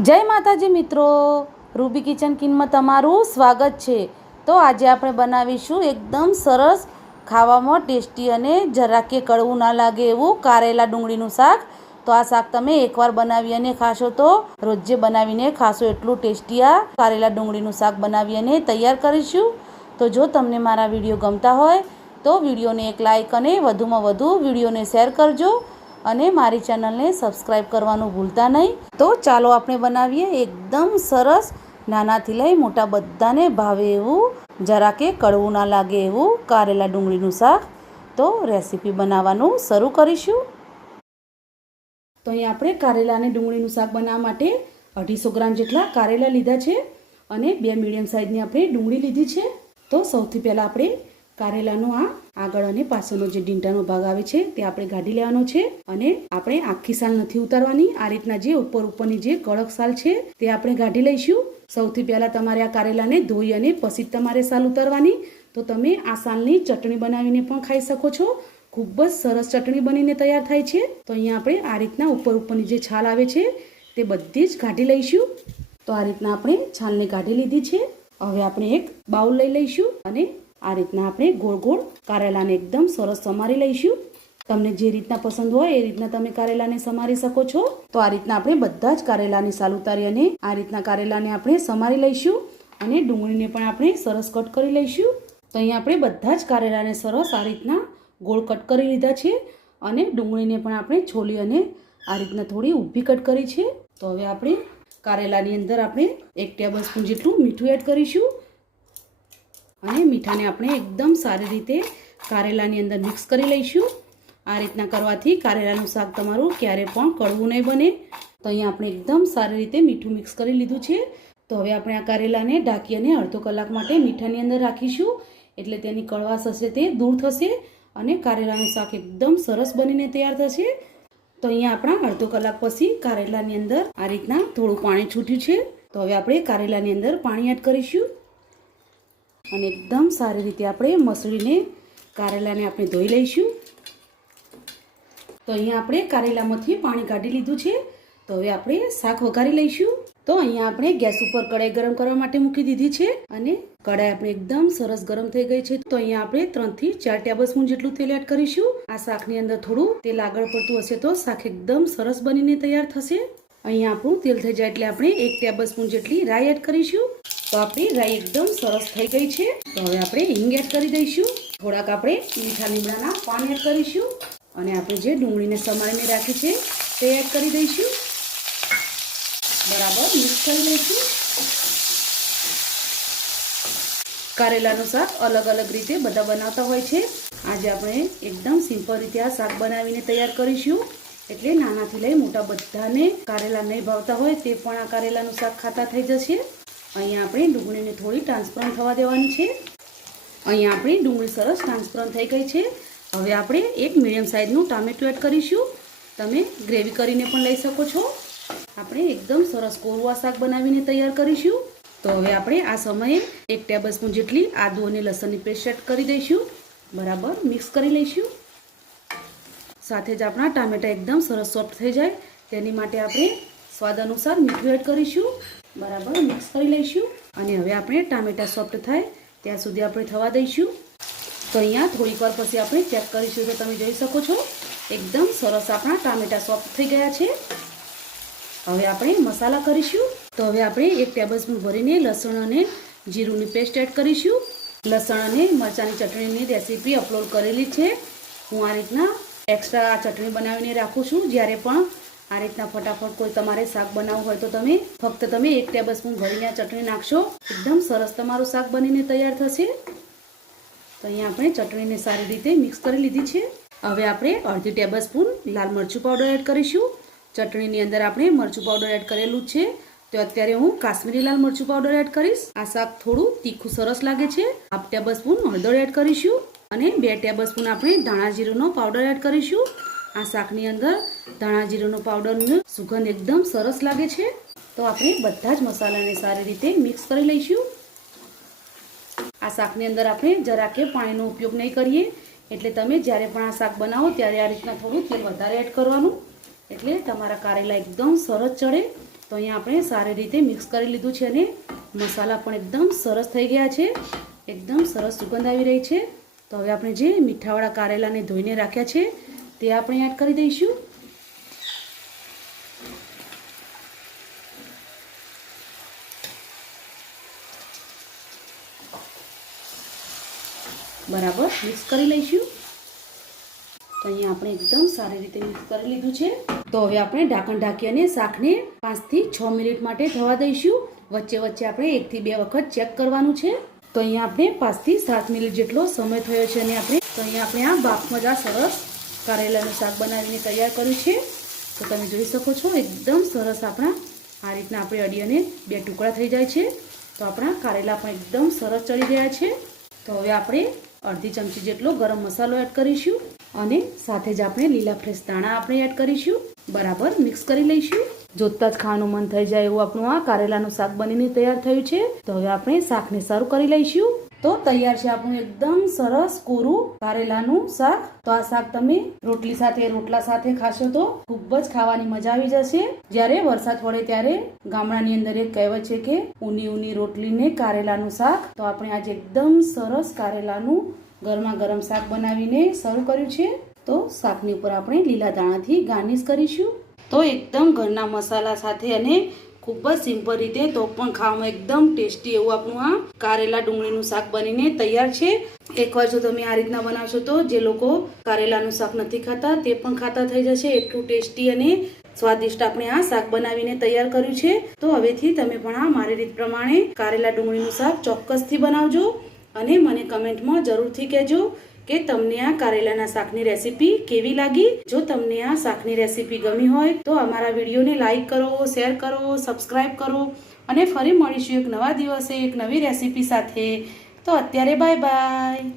જય માતાજી મિત્રો. રૂબી કિચન કિનમાં તમારું સ્વાગત છે. તો આજે આપણે બનાવીશું એકદમ સરસ, ખાવામાં ટેસ્ટી અને જરા કે કડવું ના લાગે એવું કારેલા ડુંગળીનું શાક. તો આ શાક તમે એકવાર બનાવી અને ખાશો તો રોજે બનાવીને ખાશો. એટલું ટેસ્ટી આ કારેલા ડુંગળીનું શાક બનાવી અને તૈયાર કરીશું. તો જો તમને મારા વીડિયો ગમતા હોય તો વિડીયોને એક લાઇક અને વધુમાં વધુ વિડીયોને શેર કરજો. અને મારી ચેનલને સબસ્ક્રાઈબ કરવાનું ભૂલતા નહીં. તો ચાલો આપણે બનાવીએ એકદમ સરસ, નાનાથી લઈ મોટા બધાને ભાવે એવું, જરા કે કડવું ના લાગે એવું, કારેલા ડુંગળીનું શાક. તો રેસીપી બનાવવાનું શરૂ કરીશું. તો અહીં આપણે કારેલા અને ડુંગળીનું શાક બનાવવા માટે અઢીસો ગ્રામ જેટલા કારેલા લીધા છે અને બે મીડિયમ સાઇઝની આપણે ડુંગળી લીધી છે. તો સૌથી પહેલાં આપણે કારેલાનો આ આગળ અને પાછળનો જે ડીંટાનો ભાગ આવે છે, તે આપણે કાઢી લેવાનો છે અને આપણે આખી સાલ નથી ઉતારવાની. આ રીતના જે ઉપર ઉપરની જે કડક સાલ છે, તે આપણે કાઢી લઈશું. સૌથી પહેલાં તમારે આ કારેલાને ધોઈ અને પછી તમારે સાલ ઉતારવાની. તો તમે આ સાલની ચટણી બનાવીને પણ ખાઈ શકો છો. ખૂબ જ સરસ ચટણી બનીને તૈયાર થાય છે. તો અહીંયા આપણે આ રીતના ઉપર ઉપરની જે છાલ આવે છે, તે બધી જ કાઢી લઈશું. તો આ રીતના આપણે છાલને કાઢી લીધી છે. હવે આપણે એક બાઉલ લઈ લઈશું અને આ રીતના આપણે ગોળ ગોળ કારેલાને એકદમ સરસ સમારી લઈશું. તમને જે રીતના પસંદ હોય એ રીતના તમે કારેલાને સમારી શકો છો. તો આ રીતના આપણે બધા જ કારેલાની સાલ ઉતારી અને આ રીતના કારેલાને આપણે સમારી લઈશું અને ડુંગળીને પણ આપણે સરસ કટ કરી લઈશું. તો અહીંયા આપણે બધા જ કારેલાને સરસ આ રીતના ગોળ કટ કરી લીધા છે અને ડુંગળીને પણ આપણે છોલી અને આ રીતના થોડી ઊભી કટ કરી છે. તો હવે આપણે કારેલાની અંદર આપણે એક ટેબલ સ્પૂન જેટલું મીઠું એડ કરીશું. અને મીઠાને આપણે એકદમ સારી રીતે કારેલાની અંદર મિક્સ કરી લઈશું. આ રીતના કરવાથી કારેલાનું શાક તમારું ક્યારે પણ કડવું નહીં બને. તો અહીંયા આપણે એકદમ સારી રીતે મીઠું મિક્સ કરી લીધું છે. તો હવે આપણે આ કારેલાને ઢાંકી અને અડધો કલાક માટે મીઠાની અંદર રાખીશું. એટલે તેની કડવાશ હશે તે દૂર થશે અને કારેલાનું શાક એકદમ સરસ બનીને તૈયાર થશે. તો અહીંયા આપણા અડધો કલાક પછી કારેલાની અંદર આ રીતના થોડું પાણી છૂટ્યું છે. તો હવે આપણે કારેલાની અંદર પાણી એડ કરીશું. અને એકદમ સારી રીતે આપણે મસળીને કારેલાને આપણે ધોઈ લઈશું. તો અહીંયા આપણે કારેલામાંથી પાણી કાઢી લીધું છે. તો હવે આપણે શાક વઘારી લઈશું. તો અહીંયા આપણે ગેસ ઉપર કડાઈ ગરમ કરવા માટે મૂકી દીધી છે અને કડાઈ આપણે એકદમ સરસ ગરમ થઈ ગઈ છે. તો અહીંયા આપણે ત્રણથી ચાર ટેબલ સ્પૂન જેટલું તેલ એડ કરીશું. આ શાકની અંદર થોડું તેલ આગળ પડતું હશે તો શાક એકદમ સરસ બનીને તૈયાર થશે. અહીંયા આપણું તેલ થઈ જાય એટલે આપણે એક ટેબલ સ્પૂન જેટલી રાઈ એડ કરીશું. તો આપણી રાઈ એકદમ સરસ થઈ ગઈ છે. તો હવે આપણે હિંગ એડ કરી દઈશું. થોડાક આપણે મીઠા લીમડાના પાન એડ કરીશું. અને આપણે જે ડુંગળીને સમારીને રાખી છે, તે એડ કરી દઈશું. બરાબર મિક્સ કરી દઈશું કારેલાનું શાક અલગ અલગ રીતે બધા બનાવતા હોય છે. આજે આપણે એકદમ સિમ્પલ રીતે આ શાક બનાવીને તૈયાર કરીશું. એટલે નાનાથી લઈ મોટા બધાને કારેલા નહીં ભાવતા હોય તે પણ આ કારેલાનું શાક ખાતા થઈ જશે. અહીંયા આપણે ડુંગળીને થોડી ટ્રાન્સપરન્ટ થવા દેવાની છે. અહીંયા આપણી ડુંગળી સરસ ટ્રાન્સપરન્ટ થઈ ગઈ છે. હવે આપણે એક મીડિયમ સાઇઝનું ટામેટું એડ કરીશું. તમે ગ્રેવી કરીને પણ લઈ શકો છો. આપણે એકદમ સરસ કોરવા શાક બનાવીને તૈયાર કરીશું. તો હવે આપણે આ સમયે એક ટેબલ સ્પૂન જેટલી આદુ અને લસણની પેસ્ટ એડ કરી દઈશું. બરાબર મિક્સ કરી લઈશું. સાથે જ આપણા ટામેટા એકદમ સરસ સોફ્ટ થઈ જાય. તેની માટે આપણે સ્વાદ અનુસાર મીઠું એડ કરીશું. બરાબર મિક્સ કરી લઈશું. અને હવે આપણે ટામેટા સોફ્ટ થાય, ત્યાં સુધી આપણે થવા દઈશું. તો અહીંયા થોડીક વાર પછી આપણે ચેક કરીશું તો તમે જોઈ શકો છો. એકદમ સરસ આપણા ટામેટા સોફ્ટ થઈ ગયા છે. હવે આપણે મસાલા કરીશું. તો હવે આપણે એક ટેબલસ્પૂન ભરીને લસણ અને જીરુંની પેસ્ટ એડ કરીશું. લસણ અને મરચાંની ચટણીની રેસીપી અપલોડ કરેલી છે. હું આ રીતના એક્સ્ટ્રા ચટણી બનાવીને રાખું છું. જ્યારે પણ આ રીતના ફટાફટ કોઈ તમારે શાક બનાવવું હોય તો તમે ફક્ત તમે એક ટેબલ સ્પૂન ભરીને ચટણી નાખશો. એકદમ સરસ તમારું શાક બનીને તૈયાર થશે. તો અહીંયા આપણે ચટણીને સારી રીતે મિક્સ કરી લીધી છે. હવે આપણે અડધી ટેબલ સ્પૂન લાલ મરચું પાવડર એડ કરીશું. ચટણીની અંદર આપણે મરચું પાવડર એડ કરેલું છે. તો અત્યારે હું કાશ્મીરી લાલ મરચું પાવડર એડ કરીશ. આ શાક થોડું તીખું સરસ લાગે છે. હાફ ટેબલ સ્પૂન હળદર એડ કરીશું. અને બે ટેબલ સ્પૂન આપણે ધાણા જીરુંનો પાવડર એડ કરીશું. આ શાકની અંદર ધાણા જીરુંનો પાવડરનો સુગંધ એકદમ સરસ લાગે છે. તો આપણે બધા જ મસાલાને સારી રીતે મિક્સ કરી લઈશું. આ શાકની અંદર આપણે જરા કે પાણીનો ઉપયોગ નહીં કરીએ. એટલે તમે જ્યારે પણ આ શાક બનાવો ત્યારે આ રીતના થોડું તેલ વધારે એડ કરવાનું. એટલે તમારા કારેલા એકદમ સરસ ચડે. તો અહીંયા આપણે સારી રીતે મિક્સ કરી લીધું છે અને મસાલા પણ એકદમ સરસ થઈ ગયા છે. એકદમ સરસ સુગંધ આવી રહી છે. તો હવે આપણે જે મીઠાવાળા કારેલાને ધોઈને રાખ્યા છે તે આપણે એડ કરી દઈશું. બરાબર મિક્સ કરી લઈશું. તો અહીંયા આપણે એકદમ સારી રીતે મિક્સ કરી લીધું છે. તો હવે આપણે ઢાંકણ ઢાંકી અને શાકને પાંચથી છ મિનિટ માટે થવા દઈશું. વચ્ચે વચ્ચે આપણે એકથી બે વખત ચેક કરવાનું છે. તો અહીંયા આપણે પાંચથી સાત મિનિટ જેટલો સમય થયો છે અને આપણે, તો અહીંયા આપણે આ બાફમાં જ સરસ કારેલાનું શાક બનાવીને તૈયાર કર્યું છે. તો તમે જોઈ શકો છો, એકદમ સરસ આપણા આ રીતના આપણે અડી અને બે ટુકડા થઈ જાય છે. તો આપણા કારેલા પણ એકદમ સરસ ચડી ગયા છે. તો હવે આપણે અડધી ચમચી જેટલો ગરમ મસાલો એડ કરીશું અને સાથે જ આપણે લીલા ફ્રેશ દાણા આપણે એડ કરીશું. બરાબર મિક્સ કરી લઈશું. જોતા જ ખાવાનું મન થઈ જાય એવું આપણું આ કારેલાનું શાક બનીને તૈયાર થયું છે. તો હવે આપણે શાકને સર્વ કરી લઈશું. તો તૈયાર છે આપણું એકદમ સરસ કોરું કારેલાનું શાક. તો આ શાક તમે રોટલી સાથે, રોટલા સાથે ખાશો તો ખૂબ જ ખાવાની મજા આવી જશે. જ્યારે વરસાદ પડે ત્યારે ગામડાની અંદર એક કહેવત છે કે ઊની ઊની રોટલીને કારેલાનું શાક. તો આપણે આજે એકદમ સરસ કારેલાનું ગરમા ગરમ શાક બનાવીને સર્વ કર્યું છે. તો શાકની ઉપર આપણે લીલા દાણાથી ગાર્નિશ કરીશું. તો એકદમ ઘરના મસાલા સાથે અને ખૂબ જ સિમ્પલ રીતે તો પણ ખાવામાં એકદમ ટેસ્ટી એવું આપણું આ કારેલા ડુંગળીનું શાક બનીને તૈયાર છે. એકવાર જો તમે આ રીતના બનાવશો તો જે લોકો કારેલાનું શાક નથી ખાતા તે પણ ખાતા થઈ જશે. એટલું ટેસ્ટી અને સ્વાદિષ્ટ આપણે આ શાક બનાવીને તૈયાર કર્યું છે. તો હવેથી તમે પણ આ મારી રીત પ્રમાણે કારેલા ડુંગળીનું શાક ચોક્કસથી બનાવજો અને મને કમેન્ટમાં જરૂરથી કહેજો. કે તમને આ કારેલાના શાકની રેસીપી કેવી લાગી? જો તમને આ શાકની રેસીપી ગમી હોય તો અમારા વિડીયોને લાઈક કરો, શેર કરો સબસ્ક્રાઈબ કરો અને ફરી મળીશું એક નવા દિવસે એક નવી રેસીપી સાથે. તો અત્યારે બાય બાય.